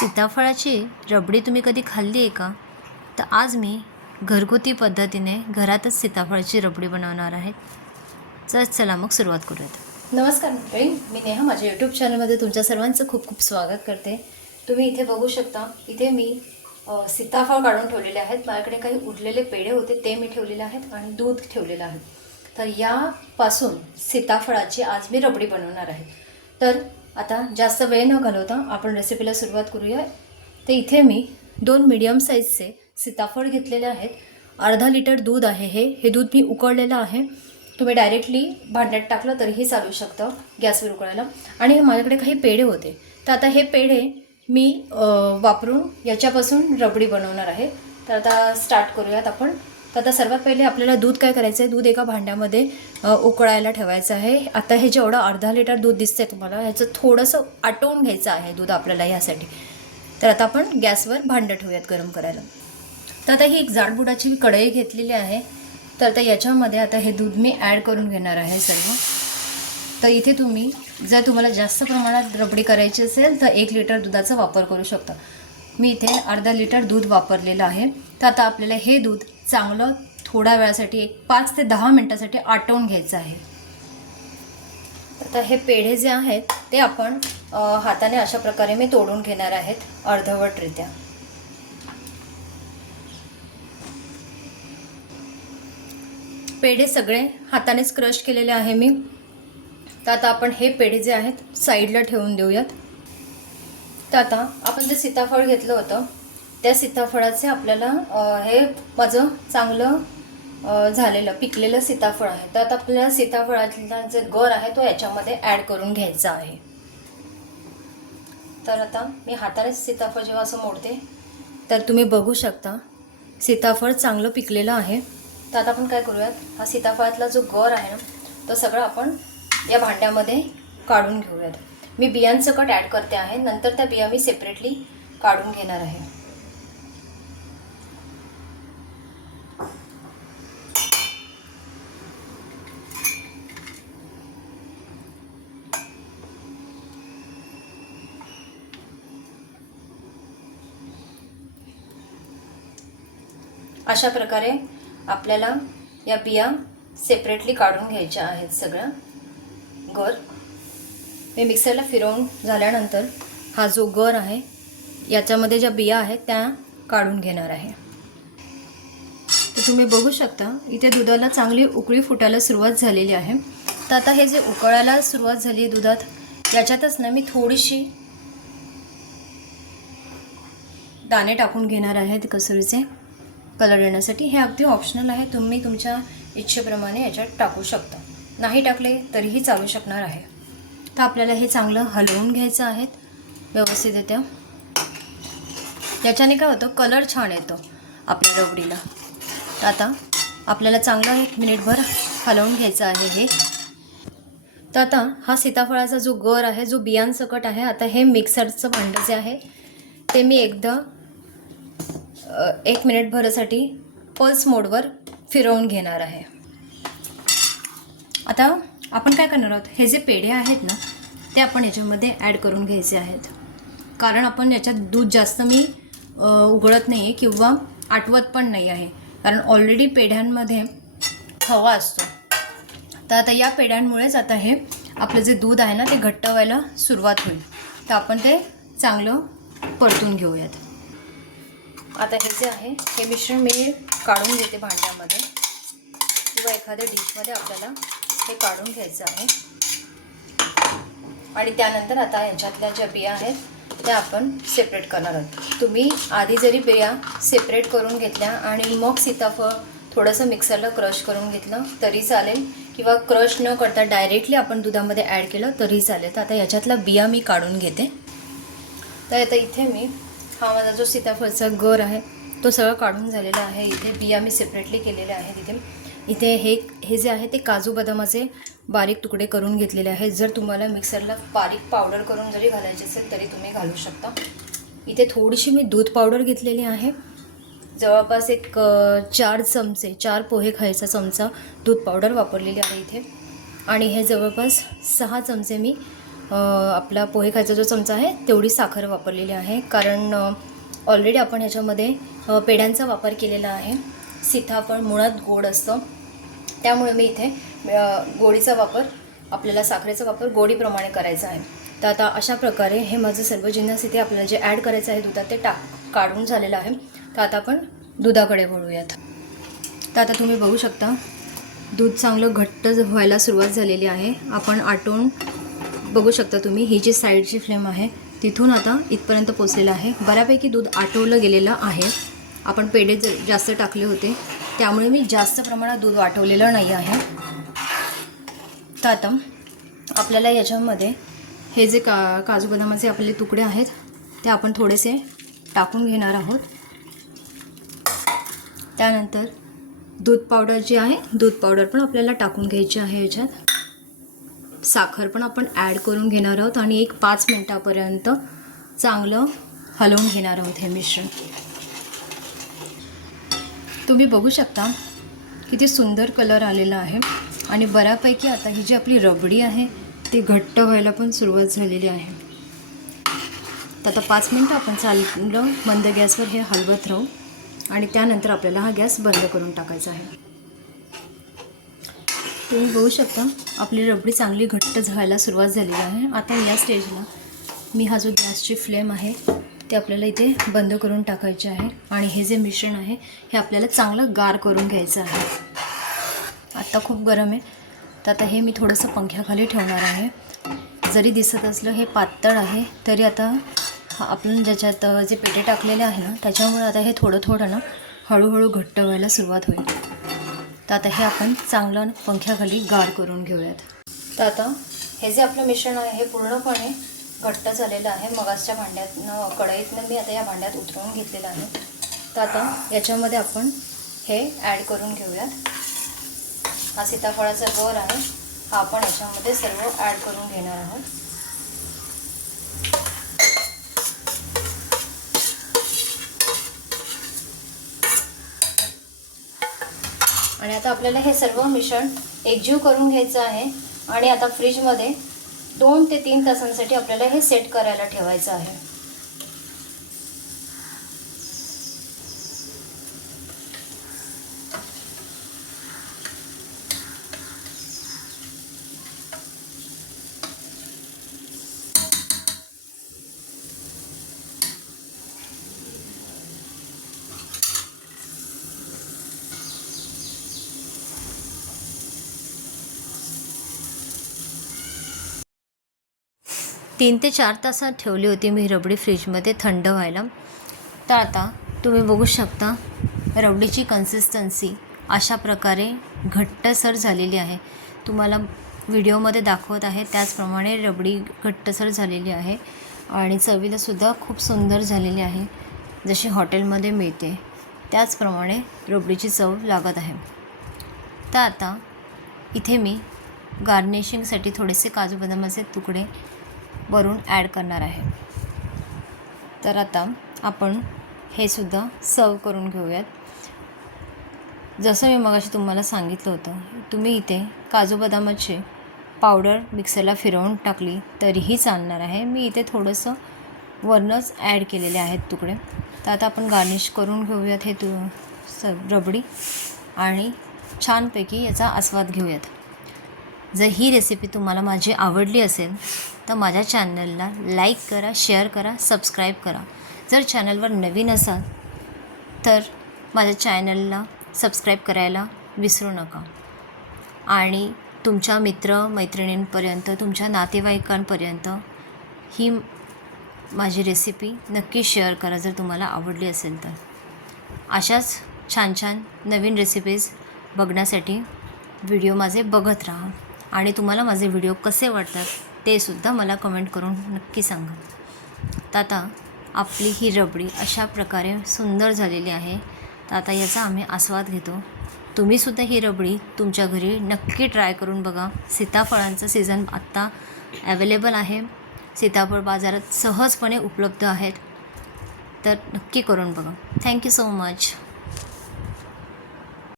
सीताफळाची रबडी तुम्ही कधी खाल्ली आहे का? तर आज मी घरगुती पद्धतीने घरातच सीताफळाची रबडी बनवणार आहे. तर चला मग सुरुवात करूयात. नमस्कार मंडळी मी नेहा माझ्या यूट्यूब चॅनलमध्ये तुमच्या सर्वांचं खूप खूप स्वागत करते. तुम्ही इथे बघू शकता इथे मी सीताफळ काढून ठेवलेले आहेत. माझ्याकडे काही उरलेले पेढे होते ते मी ठेवलेले आहेत आणि दूध ठेवलेलं आहे. तर यापासून सीताफळाची आज मी रबडी बनवणार आहे. तर आता जास्त वेळ न घालवता आपण रेसिपीला सुरुवात करूया. तर इथे मी दोन मीडियम साईजचे सीताफळ घेतलेले आहेत. अर्धा लिटर दूध आहे हे. हे दूध मी उकळलेलं आहे. तुम्ही डायरेक्टली भांड्यात टाकलं तरीही चालू शकतं गॅसवर उकळायला. आणि माझ्याकडे काही पेढे होते. तर आता हे पेढे मी वापरून याच्यापासून रबडी बनवणार आहे. तर आता स्टार्ट करूयात आपण. तर आता सर्वात पहिले आपल्याला दूध काय करायचं आहे दूध एका भांड्यामध्ये उकळायला ठेवायचं आहे. आता हे जेवढं अर्धा लिटर दूध दिसतंय तुम्हाला ह्याचं थोडंसं आटवून घ्यायचं आहे दूध आपल्याला ह्यासाठी. तर आता आपण गॅसवर भांडं ठेवूयात गरम करायला. तर आता ही एक जाडबुडाची कढई घेतलेली आहे. तर आता याच्यामध्ये आता हे दूध मी ॲड करून घेणार आहे सर्व. तर इथे तुम्ही जर तुम्हाला जास्त प्रमाणात रबडी करायची असेल तर एक लिटर दुधाचा वापर करू शकता. मी इथे अर्धा लिटर दूध वापरलेलं आहे. तर आता आपल्याला हे दूध चांगलं थोड्या वेळासाठी एक पाच ते दहा मिनटासाठी आटवून घ्यायचं आहे. आता हे पेढे जे आहेत ते आपण हाताने अशा प्रकारे मी तोडून घेणार आहेत अर्धवटरित्या. पेढे सगळे हातानेच क्रश केलेले आहे मी. तर आता आपण हे पेढे जे आहेत साईडला ठेवून देऊयात. तर आता आपण जे सीताफळ घेतलं होतं त्या सीताफळाचे आपल्याला हे माझं चांगलं झालेलं पिकलेलं सीताफळ आहे. तर आता आपल्याला सीताफळातला जे गर आहे तो याच्यामध्ये ॲड करून घ्यायचा आहे. तर आता मी हातानेच सीताफळ जेव्हा असं मोडते तर तुम्ही बघू शकता सीताफळ चांगलं पिकलेलं आहे. तर आता आपण काय करूयात? हा सीताफळातला जो गर आहे ना तो सगळं आपण या भांड्यामध्ये काढून घेऊयात. मी बियांचं कट ॲड करते आहे. नंतर त्या बिया मी सेपरेटली काढून घेणार आहे. अशा प्रकारे आपल्याला या बिया सेपरेटली काढून घ्यायच्या आहेत सगळ्या. गर. मी मिक्सरला फिरवून झाल्यानंतर हा जो गर आहे याच्यामध्ये ज्या बिया आहेत त्या काढून घेणार आहे. तर तुम्ही बघू शकता इथे दुधाला चांगली उकळी फुटायला सुरुवात झालेली आहे. तर आता हे जे उकळायला सुरुवात झाली आहे दुधात याच्यातच ना मी थोडीशी दाणे टाकून घेणार आहेत कसुरीचे. कलर येण्यासाठी हे अगदी ऑप्शनल आहे. तुम्ही तुमच्या इच्छेप्रमाणे याच्यात टाकू शकता. नाही टाकले तरीही चालू शकणार आहे. तर आपल्याला हे चांगलं हलवून घ्यायचं आहे. व्यवस्थितरित्या याच्याने काय होतं? कलर छान येतो आपल्या रबडीला. तर आता आपल्याला चांगलं एक मिनिटभर हलवून घ्यायचं आहे हे. तर आता हा सीताफळाचा जो गर आहे जो बियांसकट आहे आता हे मिक्सरचं भांडं जे आहे ते मी एकदा एक मिनिटभरासाठी पल्स मोडवर फिरवून घेणार आहे. आता आपण काय करणार आहोत? हे जे पेढे आहेत ना ते आपण याच्यामध्ये ॲड करून घ्यायचे आहेत. कारण आपण याच्यात दूध जास्त मी उघडत नाही आहे किंवा आठवत पण नाही आहे. कारण ऑलरेडी पेढ्यांमध्ये हवा असतो. तर आता या पेढ्यांमुळेच आता हे आपलं जे दूध आहे ना ते घट्ट व्हायला सुरुवात होईल. तर आपण ते चांगलं परतून घेऊयात. आता हे जे आहे हे मिश्रण मी काढून घेते भांड्यामध्ये. किंवा एखाद्या डिशमध्ये आपल्याला हे काढून घ्यायचं आहे. आणि त्यानंतर आता याच्यातल्या ज्या बिया आहेत त्या आपण सेपरेट करणार आहोत. तुम्ही आधी जरी बिया सेपरेट करून घेतल्या आणि मग सीताफळ थोडंसं मिक्सरला क्रश करून घेतलं तरी चालेल. किंवा क्रश न करता डायरेक्टली आपण दुधामध्ये ॲड केलं तरी चालेल. तर आता याच्यातला बिया मी काढून घेते. तर आता इथे मी हा माझा जो सीताफळचा गर आहे तो सगळं काढून झालेला आहे. इथे बिया मी सेपरेटली केलेल्या आहेत इथे. इथे हे हे जे आहे ते काजू बदामाचे बारीक तुकडे करून घेतलेले आहेत. जर तुम्हाला मिक्सरला बारीक पावडर करून जरी घालायचे असेल तरी तुम्ही घालू शकता. इथे थोडीशी मी दूध पावडर घेतलेली आहे. जवळपास एक चार चमचे चार पोहे खायचा चमचा दूध पावडर वापरलेली आहे इथे. आणि हे जवळपास सहा चमचे मी आपला पोहे खायचा जो चमचा आहे तेवढी साखर वापरलेली आहे. कारण ऑलरेडी आपण ह्याच्यामध्ये पेढ्यांचा वापर केलेला आहे. सीताफळ मुळात गोड असतं. त्यामुळे मी इथे गोडीचा वापर आपल्याला साखरेचा वापर गोडीप्रमाणे करायचा आहे. तर आता अशा प्रकारे हे माझं सर्व जिन्नस इथे आपल्याला जे ॲड करायचं आहे दुधात ते टाक काढून झालेलं आहे. तर आता आपण दुधाकडे वळूयात. तर आता तुम्ही बघू शकता दूध चांगलं घट्ट व्हायला सुरुवात झालेली आहे. आपण आटून बघू शकता तुम्ही ही जी साईडची फ्लेम आहे तिथून आता इथपर्यंत पोचलेलं आहे. बऱ्यापैकी दूध आटवलं गेलेलं आहे. आपण पेढे ज जास्त टाकले होते त्यामुळे मी जास्त प्रमाणात दूध वाटवलेलं नाही आहे. तर आता आपल्याला याच्यामध्ये हे जे का काजू बदामाचे आपले तुकडे आहेत ते आपण थोडेसे टाकून घेणार आहोत. त्यानंतर दूध पावडर जी आहे दूध पावडर पण आपल्याला टाकून घ्यायची आहे याच्यात. साखर पण आपण ॲड करून घेणार आहोत आणि एक पाच मिनटापर्यंत चांगलं हलवून घेणार आहोत हे मिश्रण. तुम्ही बघू शकता किती सुंदर कलर आलेला आहे आणि बऱ्यापैकी आता ही जी आपली रबडी आहे ती घट्ट व्हायला पण सुरुवात झालेली आहे. तर आता पाच मिनटं आपण चाललं मंद गॅसवर हे हलवत राहू आणि त्यानंतर आपल्याला हा गॅस बंद करून टाकायचा आहे. तुम्ही बघू शकता आपली रबडी चांगली घट्ट झायला सुरुवात झालेली आहे. आता या स्टेजला मी हा जो गॅसची फ्लेम आहे ते आपल्याला इथे बंद करून टाकायचे आहे. आणि हे जे मिश्रण आहे हे आपल्याला चांगलं गार करून घ्यायचं आहे. आत्ता खूप गरम आहे. तर आता हे मी थोडंसं पंख्याखाली ठेवणार आहे. जरी दिसत असलं हे पातळ आहे तरी आता आपण ज्याच्यात जे पेटे टाकलेले आहे ना त्याच्यामुळे आता हे थोडं थोडं ना हळूहळू घट्ट व्हायला सुरुवात होईल. तर आता हे आपण चांगलं पंख्याखाली गार करून घेऊयात. तर आता हे जे आपलं मिश्रण आहे हे पूर्णपणे घट्ट झालेलं आहे. मगासच्या भांड्यातनं कढईतनं मी आता या भांड्यात उतरवून घेतलेलं आहे. तर आता याच्यामध्ये आपण हे ॲड करून घेऊयात. हा सीताफळाचा गर आहे. हा आपण याच्यामध्ये सर्व ॲड करून घेणार आहोत. आणि आता आपल्याला हे सर्व मिश्रण एकजीव करून घ्यायचं आहे. आणि आता फ्रीजमध्ये दोन ते तीन तासांसाठी आपल्याला हे सेट करायला ठेवायचं आहे. तीन ते चार तासात ठेवली होती मी रबडी फ्रीजमध्ये थंड व्हायला. तर आता तुम्ही बघू शकता रबडीची कन्सिस्टन्सी अशा प्रकारे घट्टसर झालेली आहे. तुम्हाला व्हिडिओमध्ये दाखवत आहे त्याचप्रमाणे रबडी घट्टसर झालेली आहे आणि चवीलासुद्धा खूप सुंदर झालेली आहे जशी हॉटेलमध्ये मिळते. त्याचप्रमाणे रबडीची चव लागत आहे. तर आता इथे मी गार्निशिंगसाठी थोडेसे काजू बदामाचे तुकडे वरून ॲड करणार आहे. तर आता आपण हे सुद्धा सर्व करून घेऊयात. जसं मी मगाशी तुम्हाला सांगितलं होतं तुम्ही इथे काजू बदामाचे पावडर मिक्सरला फिरवून टाकली तरीही चालणार आहे. मी इथे थोडंसं वरनंच ॲड केलेले आहेत तुकडे. तर आता आपण गार्निश करून घेऊयात हे तू स रबडी आणि छानपैकी याचा आस्वाद घेऊयात. जर ही रेसिपी तुम्हाला माझी आवडली असेल तर माझ्या चॅनलला लाईक करा शेअर करा सबस्क्राईब करा. जर चॅनलवर नवीन असाल तर माझ्या चॅनलला सबस्क्राईब करायला विसरू नका. आणि तुमच्या मित्र मैत्रिणींपर्यंत तुमच्या नातेवाईकांपर्यंत ही माझी रेसिपी नक्की शेअर करा जर तुम्हाला आवडली असेल तर. अशाच छान छान नवीन रेसिपीज बघण्यासाठी व्हिडिओ माझे बघत राहा. आणि तुम्हाला माझे व्हिडिओ कसे वाटतात ते सुद्धा मला कमेंट करून नक्की सांगा. तर आता आपली ही रबडी अशा प्रकारे सुंदर झालेली आहे. तर आता याचा आम्ही आस्वाद घेतो. तुम्हीसुद्धा ही रबडी तुमच्या घरी नक्की ट्राय करून बघा. सीताफळांचं सीझन आत्ता ॲवेलेबल आहे. सीताफळ बाजारात सहजपणे उपलब्ध आहेत. तर नक्की करून बघा. Thank you so much